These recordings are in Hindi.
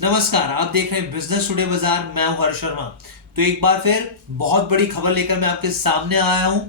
नमस्कार, आप देख रहे हैं बिजनेस टुडे बाजार। मैं हूं हर्ष शर्मा। तो एक बार फिर बहुत बड़ी खबर लेकर मैं आपके सामने आया हूं।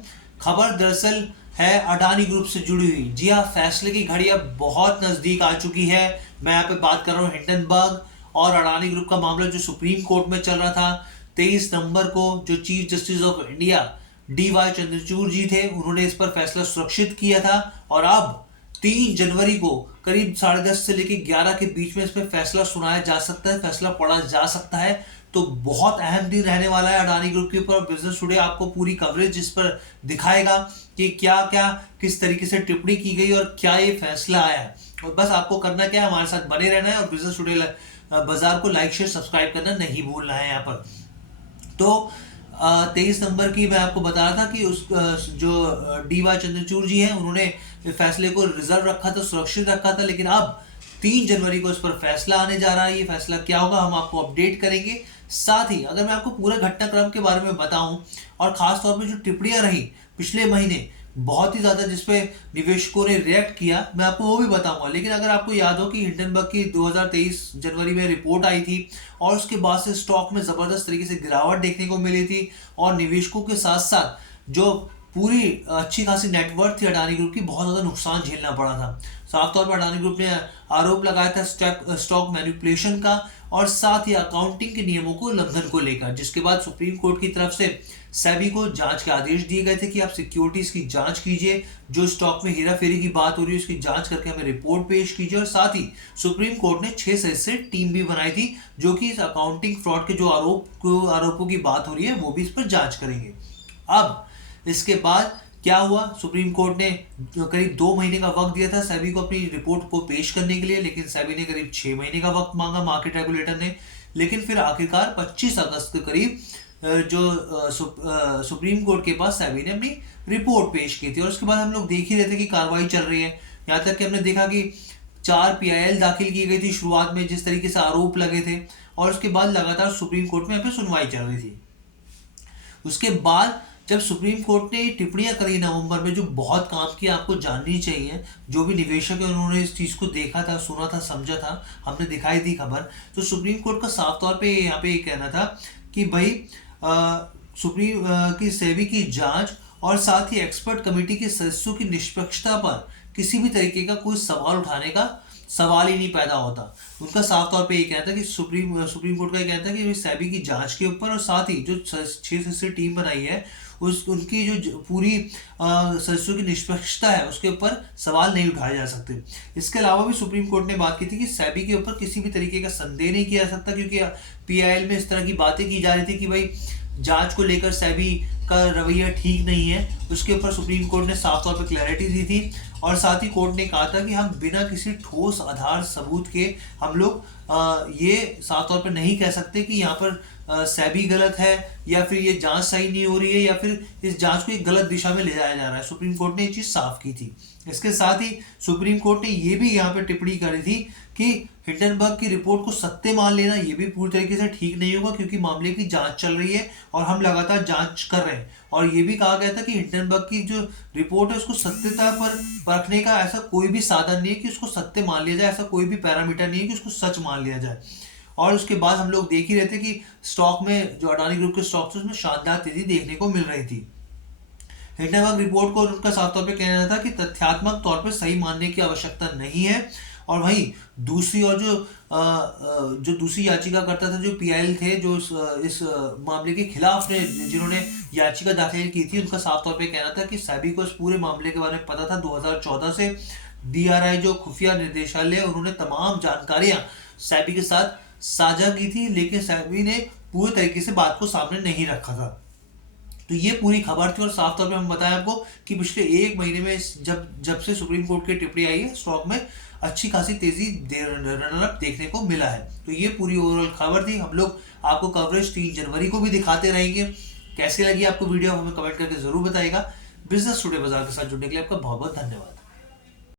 खबर दरअसल है अडानी ग्रुप से जुड़ी हुई। जी हाँ, फैसले की घड़ी अब बहुत नजदीक आ चुकी है। मैं यहाँ पे बात कर रहा हूँ हिंडनबर्ग और अडानी ग्रुप का मामला जो सुप्रीम कोर्ट में चल रहा था। 23 नवंबर को जो Chief Justice of India DY Chandrachud ji थे, उन्होंने इस पर फैसला सुरक्षित किया था और अब 3 जनवरी को करीब 10:30 से लेकर 11 के बीच में इस पर फैसला सुनाया जा सकता है, फैसला पढ़ा जा सकता है। तो बहुत अहम दिन रहने वाला है अडानी ग्रुप के ऊपर। बिजनेस टुडे आपको पूरी कवरेज इस पर दिखाएगा कि क्या क्या किस तरीके से टिप्पणी की गई और क्या ये फैसला आया है। और बस आपको करना क्या है, हमारे साथ बने रहना है और बिजनेस टुडे बाजार को लाइक शेयर सब्सक्राइब करना नहीं भूलना है यहाँ पर। तो 23 नंबर की मैं आपको बता रहा था कि उस जो DY चंद्रचूड़ जी हैं, उन्होंने फैसले को रिजर्व रखा था, सुरक्षित रखा था। लेकिन अब 3 जनवरी को इस पर फैसला आने जा रहा है। ये फैसला क्या होगा हम आपको अपडेट करेंगे। साथ ही अगर मैं आपको पूरे घटनाक्रम के बारे में बताऊं और खास तौर पे जो टिप्पणियां रही पिछले महीने बहुत ही ज्यादा जिसपे निवेशकों ने रिएक्ट किया, मैं आपको वो भी बताऊंगा। लेकिन अगर आपको याद हो कि हिंडनबर्ग की 2023 जनवरी में रिपोर्ट आई थी और उसके बाद से स्टॉक में जबरदस्त तरीके से गिरावट देखने को मिली थी और निवेशकों के साथ साथ जो पूरी अच्छी खासी नेटवर्थ थी अडानी ग्रुप की, बहुत ज्यादा नुकसान झेलना पड़ा था। साफ तौर पर अडानी ग्रुप ने आरोप लगाया था स्टॉक मैनिपुलेशन का और साथ ही अकाउंटिंग के नियमों को उल्लंघन को लेकर, जिसके बाद सुप्रीम कोर्ट की तरफ से सेबी को जांच के आदेश दिए गए थे कि आप सिक्योरिटीज की जांच कीजिए, जो स्टॉक में हेराफेरी की बात हो रही है उसकी जांच करके हमें रिपोर्ट पेश कीजिए। और साथ ही सुप्रीम कोर्ट ने 6 सदस्यीय टीम भी बनाई थी जो कि इस अकाउंटिंग फ्रॉड के जो आरोपों की बात हो रही है वो भी इस पर जांच करेंगे। अब इसके बाद क्या हुआ, सुप्रीम कोर्ट ने करीब 2 महीने का वक्त दिया था सेबी को अपनी रिपोर्ट को पेश करने के लिए, लेकिन सेबी ने करीब 6 महीने का वक्त मांगा, मार्केट रेगुलेटर ने। लेकिन फिर आखिरकार 25 अगस्त के करीब जो सुप्रीम कोर्ट के पास सेबी ने अपनी रिपोर्ट पेश की थी। और उसके बाद हम लोग देख ही रहे थे कि कार्रवाई चल रही है। यहाँ तक कि हमने देखा कि 4 PIL दाखिल की गई थी शुरुआत में, जिस तरीके से आरोप लगे थे, और उसके बाद लगातार सुप्रीम कोर्ट में यहाँ पे सुनवाई चल रही थी। उसके बाद जब सुप्रीम कोर्ट ने टिप्पणियां करी नवंबर में, जो बहुत काम की आपको जाननी चाहिए, जो भी निवेशक है उन्होंने इस चीज को देखा था, सुना था, समझा था, हमने दिखाई थी खबर। तो सुप्रीम कोर्ट का साफ तौर पे यहाँ पे ये कहना था कि भाई सुप्रीम की सेबी की जांच और साथ ही एक्सपर्ट कमेटी के सदस्यों की निष्पक्षता पर किसी भी तरीके का कोई सवाल उठाने का सवाल ही नहीं पैदा होता। उनका साफ तौर पे ये कहना था कि सुप्रीम कोर्ट का ये कहना था कि सेबी की जांच के ऊपर और साथ ही जो 6 सदस्यीय टीम बनाई है उनकी जो पूरी सदस्यों की निष्पक्षता है उसके ऊपर सवाल नहीं उठाए जा सकते। इसके अलावा भी सुप्रीम कोर्ट ने बात की थी कि सेबी के ऊपर किसी भी तरीके का संदेह नहीं किया जा सकता, क्योंकि PIL में इस तरह की बातें की जा रही थी कि भाई जांच को लेकर सेबी का रवैया ठीक नहीं है। उसके ऊपर सुप्रीम कोर्ट ने साफ तौर पर क्लैरिटी दी थी और साथ ही कोर्ट ने कहा था कि हम बिना किसी ठोस आधार सबूत के हम लोग ये साफ तौर पर नहीं कह सकते कि यहाँ पर सेबी गलत है या फिर ये जांच सही नहीं हो रही है या फिर इस जांच को एक गलत दिशा में ले जाया जा रहा है। सुप्रीम कोर्ट ने ये चीज साफ की थी। इसके साथ ही सुप्रीम कोर्ट ने ये भी यहाँ पे टिप्पणी करी थी कि हिंडनबर्ग की रिपोर्ट को सत्य मान लेना ये भी पूरी तरीके से ठीक नहीं होगा, क्योंकि मामले की जांच चल रही है और हम लगातार जांच कर रहे हैं। और ये भी कहा गया था कि हिंडनबर्ग की जो रिपोर्ट है उसको सत्यता पर परखने का ऐसा कोई भी साधन नहीं है कि उसको सत्य मान लिया जाए, ऐसा कोई भी पैरामीटर नहीं है कि उसको सच मान लिया जाए। और उसके बाद हम लोग देख ही रहे थे कि स्टॉक में जो अडानी ग्रुप के स्टॉक थे उसमें शानदार तेजी देखने को मिल रही थी। हिंडनबर्ग रिपोर्ट को उनका साफ तौर पे कहना था कि तथ्यात्मक तौर पे सही मानने की आवश्यकता नहीं है। और वहीं दूसरी और जो दूसरी याचिका करता था, जो PIL थे जो इस मामले के खिलाफ ने जिन्होंने याचिका दाखिल की थी, उनका साफ तौर पे कहना था कि सेबी को इस पूरे मामले के बारे में पता था। 2014 से DRI जो खुफिया निर्देशालय, उन्होंने तमाम जानकारियां सेबी के साथ साझा की थी, लेकिन सेबी ने पूरे तरीके से बात को सामने नहीं रखा था। तो ये पूरी खबर थी और साफ तौर पे हम बताएं आपको कि पिछले 1 महीने में जब से सुप्रीम कोर्ट की टिप्पणी आई है, स्टॉक में अच्छी खासी तेजी रनअप देखने को मिला है। तो ये पूरी ओवरऑल खबर थी। हम लोग आपको कवरेज 3 जनवरी को भी दिखाते रहेंगे। कैसी लगी आपको वीडियो हमें कमेंट करके जरूर बताइएगा। बिजनेस टुडे बाजार के साथ जुड़ने के लिए आपका बहुत बहुत धन्यवाद।